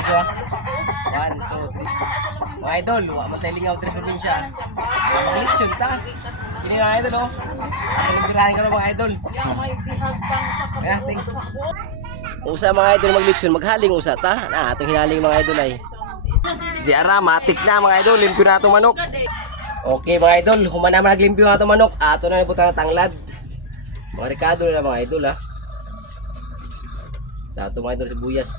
Ito ah. 1, 2, 3. Mga idol, wa man tayo lingaw tres probinsya. Maglitsyon ta. Kini mga idol oh. Pagkirahin ka rin mga idol. Kaya, ting. Usa mga idol maglitsyon, maghaling usa ta. Na, atong hinaling mga idol ay. Di ara, matik na mga idol, limpyo na itong manok. Okay mga idol, humana man naglimpyo na itong manok. Ato na nabutang tanglad. Mga rekado na mga idol ha. Dato mga idol sibuyas.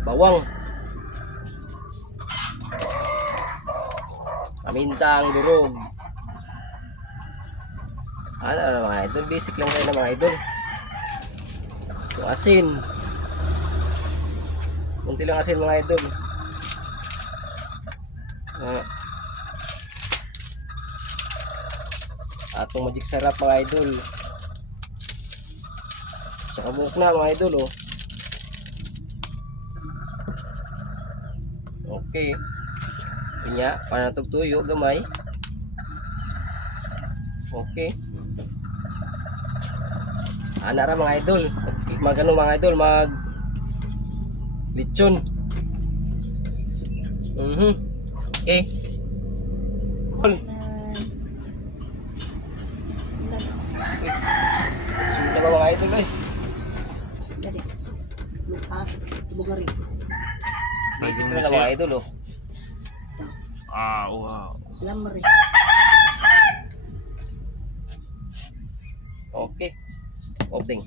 Bawang. Kamintang, durog. Ano na mga idol, basic lang kayo na mga idol. Yung asin. Kunti lang asin mga idol. Atong magic sarap mga idol. Saka buhok na mga idol oh. Okay. Pinya, panatog tuyo gamay. Okay. Ana ra mga idol. Magano mga idol, mag lechon. Okay. Sudah ba mga idol eh? Jadi, lupa sebugari. Basic na lang mga idol oh. Wow. Lamber. Okay. Opening.